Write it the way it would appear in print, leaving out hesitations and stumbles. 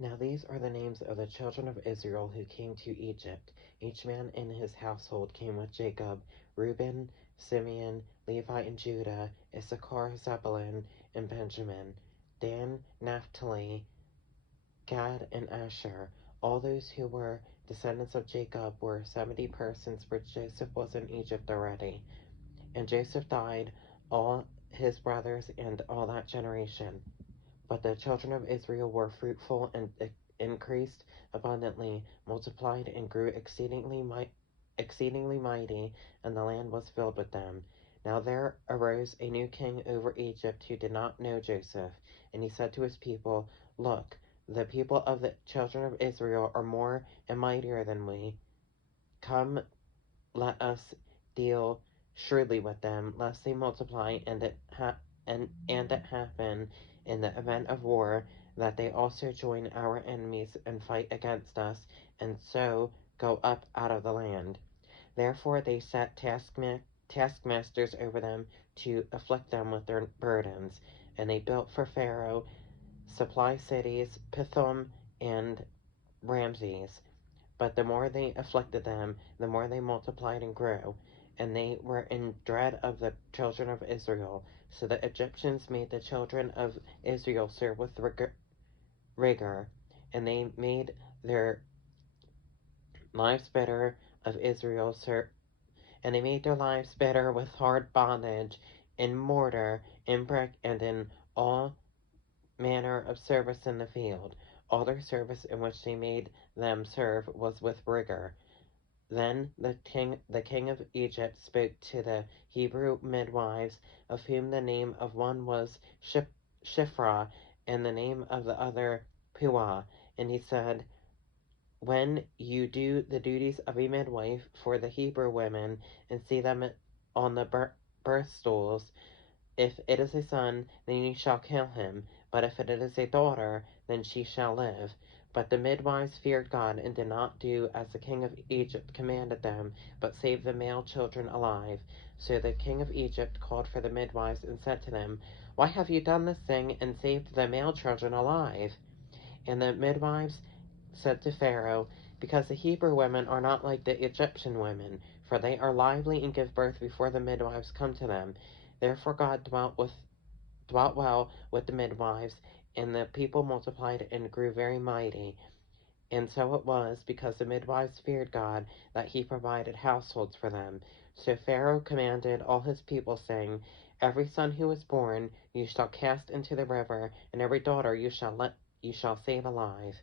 Now these are the names of the children of Israel who came to Egypt. Each man in his household came with Jacob: Reuben, Simeon, Levi, and Judah; Issachar, Zebulun, and Benjamin; Dan, Naphtali, Gad, and Asher. All those who were descendants of Jacob were 70 persons, for Joseph was in Egypt already. And Joseph died, all his brothers, and all that generation. But the children of Israel were fruitful and increased abundantly, multiplied and grew exceedingly mighty, and the land was filled with them. Now there arose a new king over Egypt who did not know Joseph. And he said to his people, Look, the people of the children of Israel are more and mightier than we. Come, let us deal shrewdly with them, lest they multiply, and it happen in the event of war that they also join our enemies and fight against us, and so go up out of the land. Therefore they set taskmasters over them to afflict them with their burdens. And they built for Pharaoh supply cities, Pithom and Ramses. But the more they afflicted them, the more they multiplied and grew. And they were in dread of the children of Israel. So the Egyptians made the children of Israel serve with rigor, and they made their lives bitter of Israel and they made their lives bitter with hard bondage, in mortar, in brick, and in all manner of service in the field. All their service in which they made them serve was with rigor. Then the king of Egypt spoke to the Hebrew midwives, of whom the name of one was Shiphrah, and the name of the other Puah. And he said, When you do the duties of a midwife for the Hebrew women, and see them on the birth stools, if it is a son, then you shall kill him, but if it is a daughter, then she shall live. But the midwives feared God, and did not do as the king of Egypt commanded them, but saved the male children alive. So the king of Egypt called for the midwives, and said to them, Why have you done this thing, and saved the male children alive? And the midwives said to Pharaoh, Because the Hebrew women are not like the Egyptian women, for they are lively and give birth before the midwives come to them. Therefore God dwelt well with the midwives, and the people multiplied and grew very mighty. And so it was, because the midwives feared God, that he provided households for them. So Pharaoh commanded all his people, saying, Every son who is born you shall cast into the river, and every daughter you shall save alive.